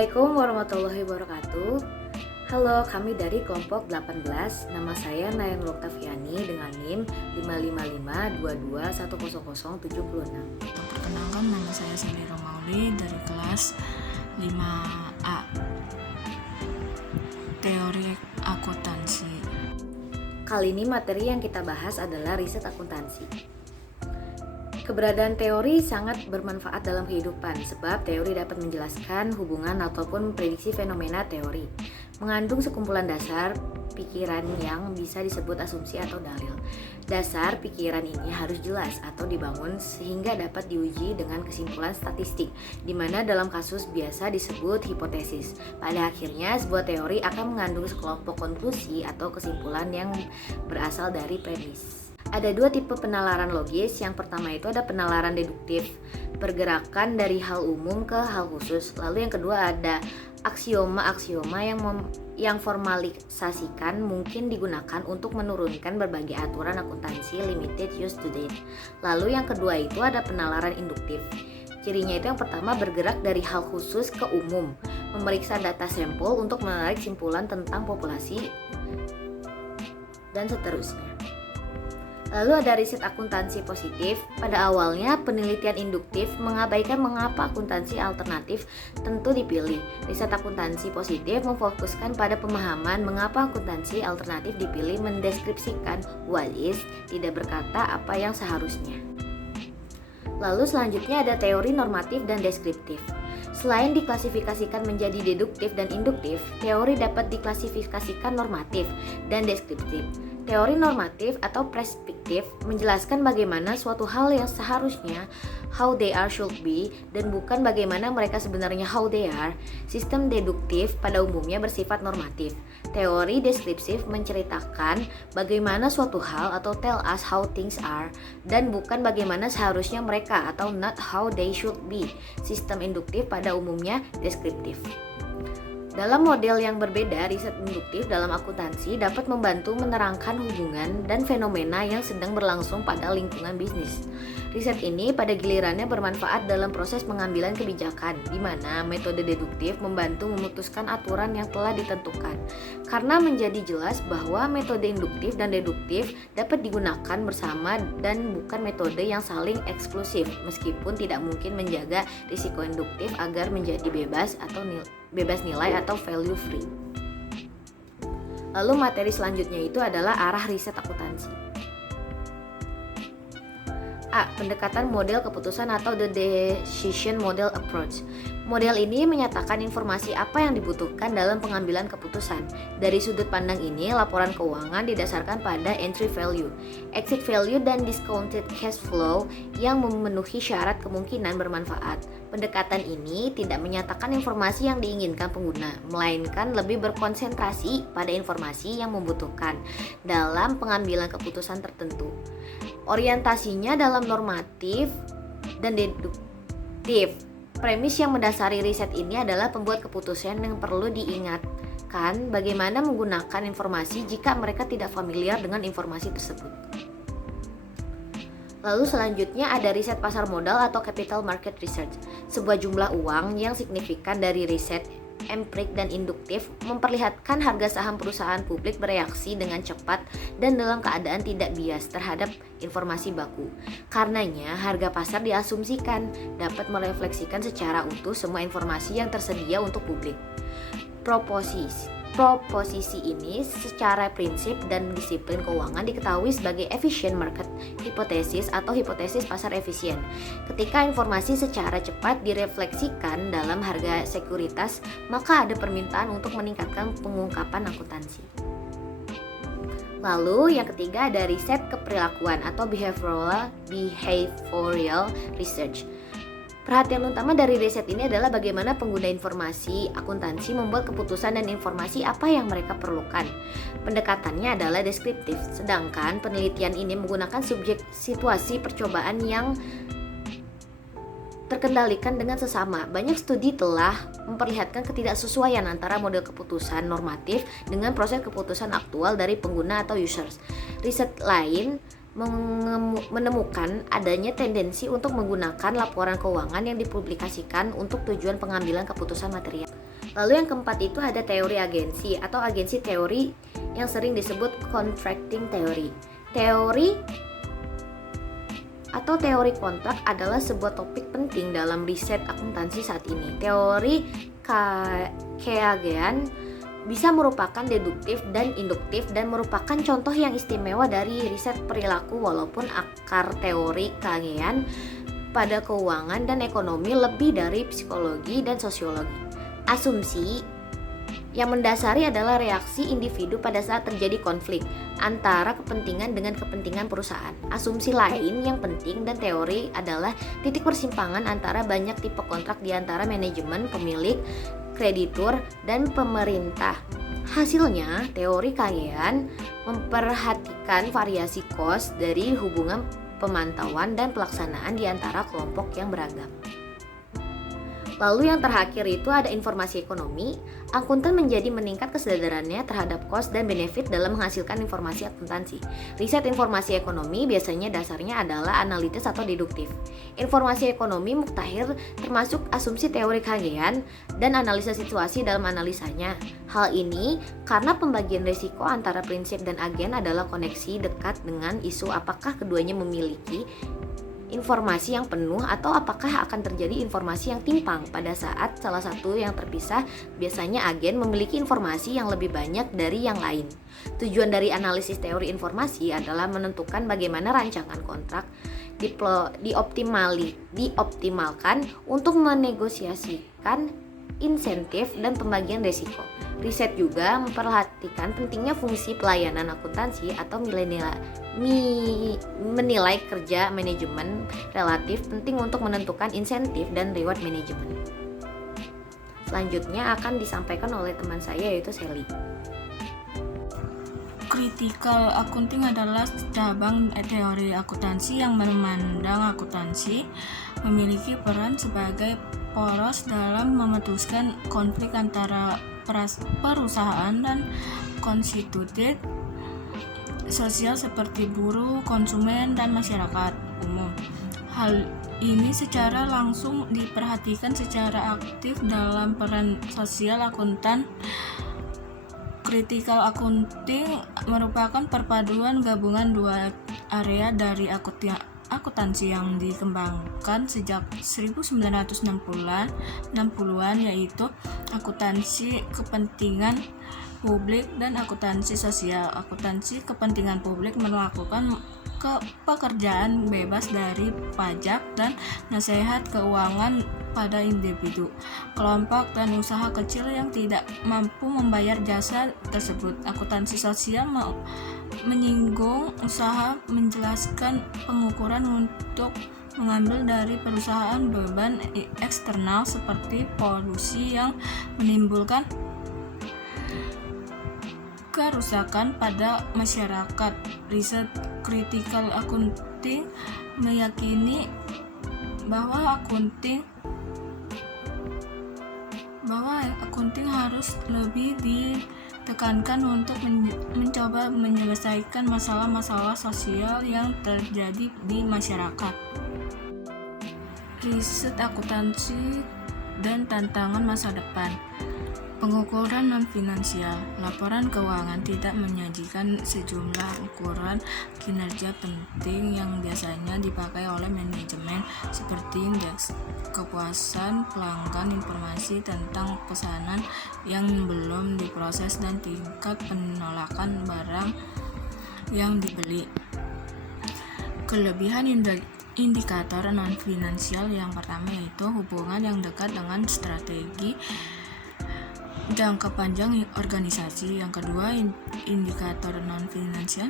Assalamualaikum warahmatullahi wabarakatuh. Halo, kami dari kelompok 18. Nama saya Nayan Oktaviani dengan NIM 55522100076. Perkenalkan, nama saya Selira Mauli dari kelas 5A. Teori akuntansi. Kali ini materi yang kita bahas adalah riset akuntansi. Keberadaan teori sangat bermanfaat dalam kehidupan sebab teori dapat menjelaskan hubungan ataupun memprediksi fenomena teori. Mengandung sekumpulan dasar pikiran yang bisa disebut asumsi atau dalil. Dasar pikiran ini harus jelas atau dibangun sehingga dapat diuji dengan kesimpulan statistik, di mana dalam kasus biasa disebut hipotesis. Pada akhirnya, sebuah teori akan mengandung sekelompok konklusi atau kesimpulan yang berasal dari premis. Ada dua tipe penalaran logis. Yang pertama itu ada penalaran deduktif, pergerakan dari hal umum ke hal khusus. Lalu yang kedua ada aksioma-aksioma yang formalisasikan mungkin digunakan untuk menurunkan berbagai aturan akuntansi limited use to date. Lalu yang kedua itu ada penalaran induktif. Cirinya itu yang pertama bergerak dari hal khusus ke umum, memeriksa data sampel untuk menarik simpulan tentang populasi dan seterusnya. Lalu ada riset akuntansi positif. Pada awalnya penelitian induktif mengabaikan mengapa akuntansi alternatif tentu dipilih. Riset akuntansi positif memfokuskan pada pemahaman mengapa akuntansi alternatif dipilih, mendeskripsikan what is, tidak berkata apa yang seharusnya. Lalu selanjutnya ada teori normatif dan deskriptif. Selain diklasifikasikan menjadi deduktif dan induktif, teori dapat diklasifikasikan normatif dan deskriptif. Teori normatif atau preskriptif menjelaskan bagaimana suatu hal yang seharusnya how they are should be dan bukan bagaimana mereka sebenarnya how they are. Sistem deduktif pada umumnya bersifat normatif. Teori deskriptif menceritakan bagaimana suatu hal atau tell us how things are dan bukan bagaimana seharusnya mereka atau not how they should be. Sistem induktif pada umumnya deskriptif. Dalam model yang berbeda, riset induktif dalam akuntansi dapat membantu menerangkan hubungan dan fenomena yang sedang berlangsung pada lingkungan bisnis. Riset ini pada gilirannya bermanfaat dalam proses pengambilan kebijakan, di mana metode deduktif membantu memutuskan aturan yang telah ditentukan. Karena menjadi jelas bahwa metode induktif dan deduktif dapat digunakan bersama dan bukan metode yang saling eksklusif, meskipun tidak mungkin menjaga risiko induktif agar menjadi bebas nilai atau value free. Lalu materi selanjutnya itu adalah arah riset akuntansi. A. Pendekatan model keputusan atau the decision model approach. Model ini menyatakan informasi apa yang dibutuhkan dalam pengambilan keputusan. Dari sudut pandang ini, laporan keuangan didasarkan pada entry value, exit value, dan discounted cash flow yang memenuhi syarat kemungkinan bermanfaat. Pendekatan ini tidak menyatakan informasi yang diinginkan pengguna, melainkan lebih berkonsentrasi pada informasi yang membutuhkan dalam pengambilan keputusan tertentu. Orientasinya dalam normatif dan deduktif. Premis yang mendasari riset ini adalah pembuat keputusan yang perlu diingatkan bagaimana menggunakan informasi jika mereka tidak familiar dengan informasi tersebut. Lalu selanjutnya ada riset pasar modal atau capital market research. Sebuah jumlah uang yang signifikan dari riset empirik dan induktif memperlihatkan harga saham perusahaan publik bereaksi dengan cepat dan dalam keadaan tidak bias terhadap informasi baku. Karenanya, harga pasar diasumsikan dapat merefleksikan secara utuh semua informasi yang tersedia untuk publik. Proposisi ini secara prinsip dan disiplin keuangan diketahui sebagai efficient market hypothesis atau hipotesis pasar efisien. Ketika informasi secara cepat direfleksikan dalam harga sekuritas, maka ada permintaan untuk meningkatkan pengungkapan akuntansi. Lalu yang ketiga ada riset keperilakuan atau behavioral research. Perhatian utama dari riset ini adalah bagaimana pengguna informasi akuntansi membuat keputusan dan informasi apa yang mereka perlukan. Pendekatannya adalah deskriptif, sedangkan penelitian ini menggunakan subjek situasi percobaan yang terkendalikan dengan sesama. Banyak studi telah memperlihatkan ketidaksesuaian antara model keputusan normatif dengan proses keputusan aktual dari pengguna atau users. Riset lain menemukan adanya tendensi untuk menggunakan laporan keuangan yang dipublikasikan untuk tujuan pengambilan keputusan material. Lalu yang keempat itu ada teori agensi atau agensi teori yang sering disebut contracting theory. Teori kontrak adalah sebuah topik penting dalam riset akuntansi saat ini. Teori Keyhagean bisa merupakan deduktif dan induktif dan merupakan contoh yang istimewa dari riset perilaku, walaupun akar teori Keyhagean pada keuangan dan ekonomi lebih dari psikologi dan sosiologi. Asumsi yang mendasari adalah reaksi individu pada saat terjadi konflik antara kepentingan dengan kepentingan perusahaan. Asumsi lain yang penting dan teori adalah titik persimpangan antara banyak tipe kontrak di antara manajemen, pemilik, kreditur, dan pemerintah. Hasilnya, teori Keyhagean memperhatikan variasi kos dari hubungan pemantauan dan pelaksanaan di antara kelompok yang beragam. Lalu yang terakhir itu ada informasi ekonomi. Akuntan menjadi meningkat kesadarannya terhadap cost dan benefit dalam menghasilkan informasi akuntansi. Riset informasi ekonomi biasanya dasarnya adalah analitis atau deduktif. Informasi ekonomi muktahir termasuk asumsi teori Keyhagean dan analisa situasi dalam analisanya. Hal ini karena pembagian risiko antara prinsip dan agen adalah koneksi dekat dengan isu apakah keduanya memiliki informasi yang penuh atau apakah akan terjadi informasi yang timpang pada saat salah satu yang terpisah. Biasanya agen memiliki informasi yang lebih banyak dari yang lain. Tujuan dari analisis teori informasi adalah menentukan bagaimana rancangan kontrak dioptimalkan untuk menegosiasikan insentif dan pembagian risiko. Riset juga memperhatikan pentingnya fungsi pelayanan akuntansi atau menilai kerja manajemen relatif penting untuk menentukan insentif dan reward manajemen. Selanjutnya akan disampaikan oleh teman saya yaitu Sally. Critical accounting adalah cabang teori akuntansi yang memandang akuntansi memiliki peran sebagai poros dalam memutuskan konflik antara perusahaan dan konstituen sosial seperti buruh, konsumen, dan masyarakat umum. Hal ini secara langsung diperhatikan secara aktif dalam peran sosial akuntan. Critical accounting merupakan perpaduan gabungan dua area dari akuntansi yang dikembangkan sejak 1960-an, yaitu akuntansi kepentingan publik dan akuntansi sosial. Akuntansi kepentingan publik melakukan pekerjaan bebas dari pajak dan nasihat keuangan pada individu, kelompok, dan usaha kecil yang tidak mampu membayar jasa tersebut. Akuntansi sosial menyinggung usaha menjelaskan pengukuran untuk mengambil dari perusahaan beban eksternal seperti polusi yang menimbulkan kerusakan pada masyarakat. Riset critical accounting meyakini bahwa accounting harus lebih ditekankan untuk mencoba menyelesaikan masalah-masalah sosial yang terjadi di masyarakat. Riset akuntansi dan tantangan masa depan. Pengukuran non-finansial. Laporan keuangan tidak menyajikan sejumlah ukuran kinerja penting yang biasanya dipakai oleh manajemen seperti indeks kepuasan pelanggan, informasi tentang pesanan yang belum diproses, dan tingkat penolakan barang yang dibeli. Kelebihan indikator non-finansial yang pertama yaitu hubungan yang dekat dengan strategi jangka panjang organisasi. Yang kedua, indikator non-finansial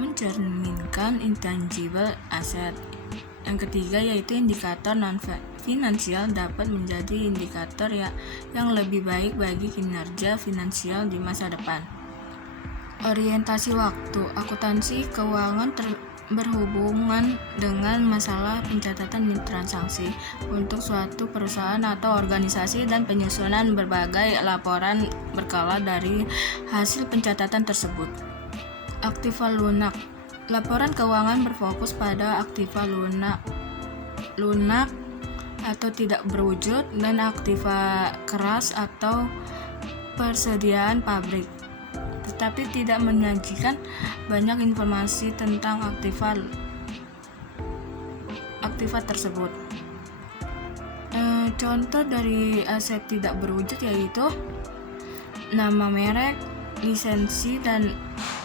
mencerminkan intangible asset. Yang ketiga yaitu indikator non-finansial dapat menjadi indikator yang lebih baik bagi kinerja finansial di masa depan. Orientasi waktu. Akuntansi keuangan berhubungan dengan masalah pencatatan transaksi untuk suatu perusahaan atau organisasi dan penyusunan berbagai laporan berkala dari hasil pencatatan tersebut. Aktiva lunak. Laporan keuangan berfokus pada aktiva lunak atau tidak berwujud, dan aktiva keras atau persediaan pabrik, tetapi tidak menyajikan banyak informasi tentang aktiva tersebut. Contoh dari aset tidak berwujud yaitu nama merek, lisensi dan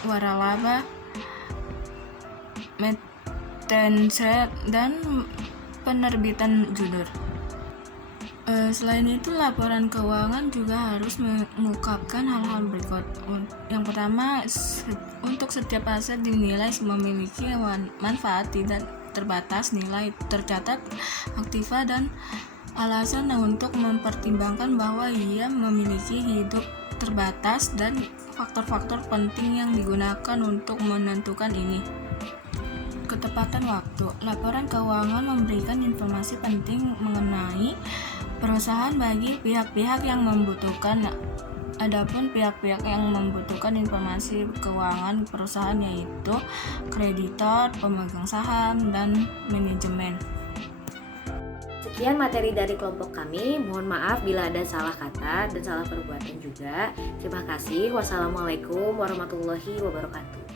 waralaba, metenset, dan penerbitan judul. Selain itu, laporan keuangan juga harus mengungkapkan hal-hal berikut. Yang pertama, untuk setiap aset dinilai memiliki manfaat tidak terbatas, nilai tercatat aktiva, dan alasan untuk mempertimbangkan bahwa ia memiliki hidup terbatas dan faktor-faktor penting yang digunakan untuk menentukan ini. Ketepatan waktu. Laporan keuangan memberikan informasi penting mengenai perusahaan bagi pihak-pihak yang membutuhkan. Adapun pihak-pihak yang membutuhkan informasi keuangan perusahaan yaitu kreditor, pemegang saham, dan manajemen. Sekian materi dari kelompok kami. Mohon maaf bila ada salah kata dan salah perbuatan juga. Terima kasih. Wassalamualaikum warahmatullahi wabarakatuh.